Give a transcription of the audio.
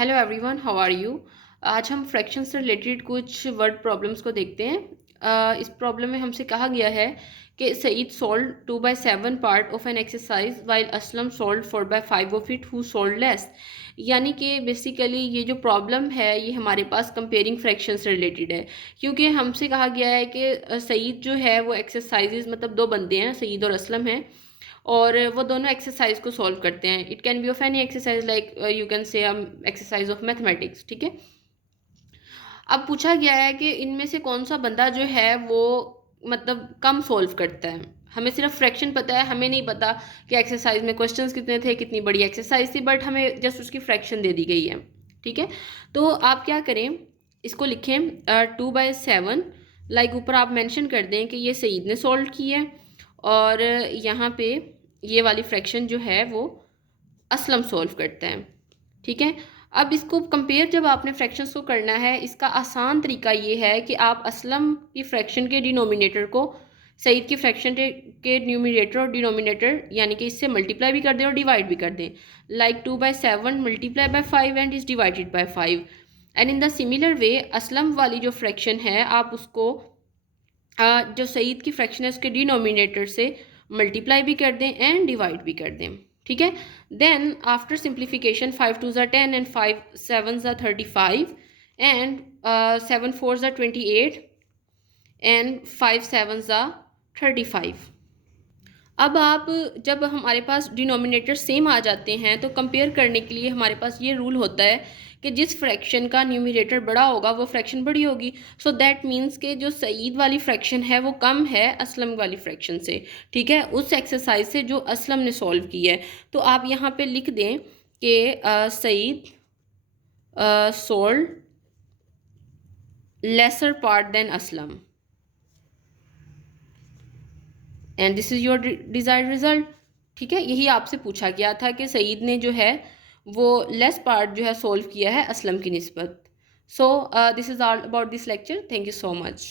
Hello everyone, how are you. आज हम fraction से रिलेटेड कुछ वर्ड प्रॉब्लम्स को देखते हैं। इस प्रॉब्लम में हमसे कहा गया है कि Saeed sold 2/7 part of an exercise while Aslam sold 4/5 of it, who sold less. यानी कि बेसिकली ये जो प्रॉब्लम है ये हमारे पास कंपेयरिंग फ्रैक्शन से रिलेटेड है, क्योंकि हमसे कहा गया है कि सईद जो है वो एक्सरसाइजेज, मतलब दो बंदे हैं, सईद और असलम हैं, और वो दोनों एक्सरसाइज को सॉल्व करते हैं। It can be of any exercise, like you can say exercise of mathematics. ठीक है, अब पूछा गया है कि इनमें से कौन सा बंदा जो है वो मतलब कम सॉल्व करता है। हमें सिर्फ फ्रैक्शन पता है, हमें नहीं पता कि एक्सरसाइज में क्वेश्चंस कितने थे, कितनी बड़ी एक्सरसाइज थी, बट हमें जस्ट उसकी फ्रैक्शन दे दी गई है। ठीक है, तो आप क्या करें, इसको लिखें 2/7, लाइक ऊपर आप मेंशन कर दें कि ये सईद ने सॉल्व की है, और यहाँ पे ये वाली फ्रैक्शन जो है वो असलम सॉल्व करता है। ठीक है, अब इसको कंपेयर जब आपने फ्रैक्शंस को करना है, इसका आसान तरीका ये है कि आप असलम की फ्रैक्शन के डिनोमिनेटर को सईद की फ्रैक्शन के न्यूमिनेटर और डिनोमिनेटर यानी कि इससे मल्टीप्लाई भी कर दें और डिवाइड भी कर दें। Like 2/7 multiply by 5 and is divided by 5। And in the similar way Aslam वाली जो फ्रैक्शन है आप उसको जो सईद की फ्रैक्शन है उसके डिनोमिनेटर से मल्टीप्लाई भी कर दें एंड डिवाइड भी कर दें। ठीक है, then after simplification 5 2 10 and 5 7 35 and 7 4 28 and 5 7 35। अब आप जब हमारे पास डिनोमिनेटर सेम आ जाते हैं तो कंपेयर करने के लिए हमारे पास ये रूल होता है कि जिस फ्रैक्शन का न्यूमिनेटर बड़ा होगा वो फ्रैक्शन बड़ी होगी। सो दैट मीन्स कि जो सईद वाली फ्रैक्शन है वो कम है असलम वाली फ्रैक्शन से। ठीक है, उस एक्सरसाइज से जो असलम ने सॉल्व की है। तो आप यहाँ पे लिख दें कि Saeed sold lesser part than Aslam, and this is your desired result. ठीक है, यही आपसे पूछा गया था कि सईद ने जो है वो लेस पार्ट जो है सोल्व किया है असलम की निस्बत। So this is all about this lecture. Thank you so much.